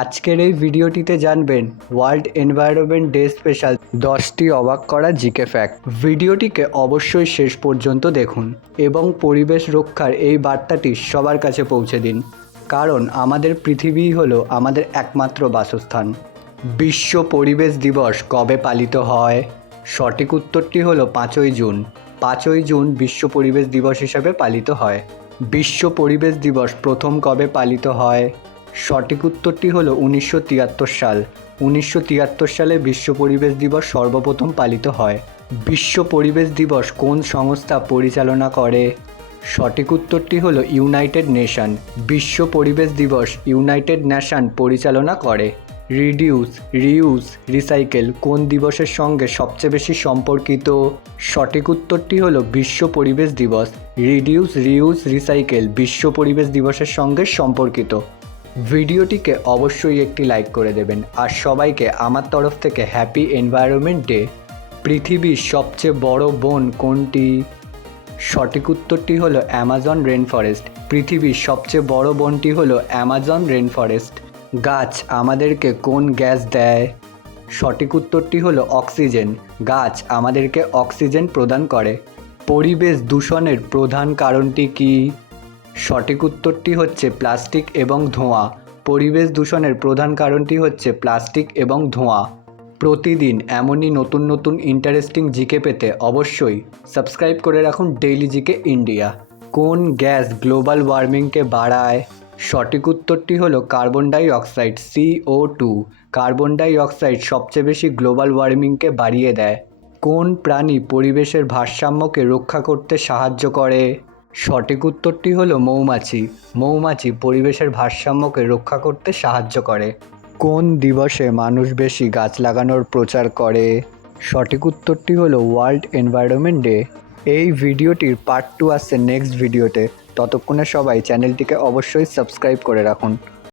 আজকের এই ভিডিওটিতে জানবেন ওয়ার্ল্ড এনভায়রনমেন্ট ডে স্পেশাল 10টি অবাক করা জিকে ফ্যাক্ট। ভিডিওটিকে অবশ্যই শেষ পর্যন্ত দেখুন এবং পরিবেশ রক্ষার এই বার্তাটি সবার কাছে পৌঁছে দিন, কারণ আমাদের পৃথিবীই হলো আমাদের একমাত্র বাসস্থান। বিশ্ব পরিবেশ দিবস কবে পালিত হয়? সঠিক উত্তরটি হলো 5ই জুন। 5ই জুন বিশ্ব পরিবেশ দিবস হিসাবে পালিত হয়। বিশ্ব পরিবেশ দিবস প্রথম কবে পালিত হয়? সঠিক উত্তরটি হলো 1973 সাল। 1973 সালে বিশ্ব পরিবেশ দিবস সর্বপ্রথম পালিত হয়। বিশ্ব পরিবেশ দিবস কোন সংস্থা পরিচালনা করে? সঠিক উত্তরটি হলো ইউনাইটেড নেশন। বিশ্ব পরিবেশ দিবস ইউনাইটেড নেশন পরিচালনা করে। রিডিউস, রিউজ, রিসাইকেল কোন দিবসের সঙ্গে সবচেয়ে বেশি সম্পর্কিত? সঠিক উত্তরটি হলো বিশ্ব পরিবেশ দিবস। রিডিউস, রিউজ, রিসাইকেল বিশ্ব পরিবেশ দিবসের সঙ্গে সম্পর্কিত। ভিডিওটিকে অবশ্যই একটি লাইক করে দেবেন আর সবাইকে আমার তরফ থেকে হ্যাপি এনভায়রনমেন্ট ডে। পৃথিবীর সবচেয়ে বড় বন কোনটি? সঠিক উত্তরটি হলো অ্যামাজন রেন ফরেস্ট। পৃথিবীর সবচেয়ে বড় বনটি হলো অ্যামাজন রেন ফরেস্ট। গাছ আমাদেরকে কোন গ্যাস দেয়? সঠিক উত্তরটি হলো অক্সিজেন। গাছ আমাদেরকে অক্সিজেন প্রদান করে। পরিবেশ দূষণের প্রধান কারণটি কী? সঠিক উত্তরটি হচ্ছে প্লাস্টিক এবং ধোঁয়া। পরিবেশ দূষণের প্রধান কারণটি হচ্ছে প্লাস্টিক এবং ধোঁয়া। প্রতিদিন এমনই নতুন নতুন ইন্টারেস্টিং জিকে পেতে অবশ্যই সাবস্ক্রাইব করে রাখুন ডেইলি জিকে ইন্ডিয়া। কোন গ্যাস গ্লোবাল ওয়ার্মিংকে বাড়ায়? সঠিক উত্তরটি হলো carbon die oxide, CO2। Carbon die oxide সবচেয়ে বেশি গ্লোবাল ওয়ার্মিংকে বাড়িয়ে দেয়। কোন প্রাণী পরিবেশের ভারসাম্যকে রক্ষা করতে সাহায্য করে? সঠিক উত্তরটি হলো মৌমাছি। মৌমাছি পরিবেশের ভারসাম্যকে রক্ষা করতে সাহায্য করে। কোন দিবসে মানুষ বেশি গাছ লাগানোর প্রচার করে? সঠিক উত্তরটি হলো ওয়ার্ল্ড এনভায়রনমেন্ট ডে। এই ভিডিওটির পার্ট 2 আসছে নেক্সট ভিডিওতে। ততক্ষণে সবাই চ্যানেলটিকে অবশ্যই সাবস্ক্রাইব করে রাখুন।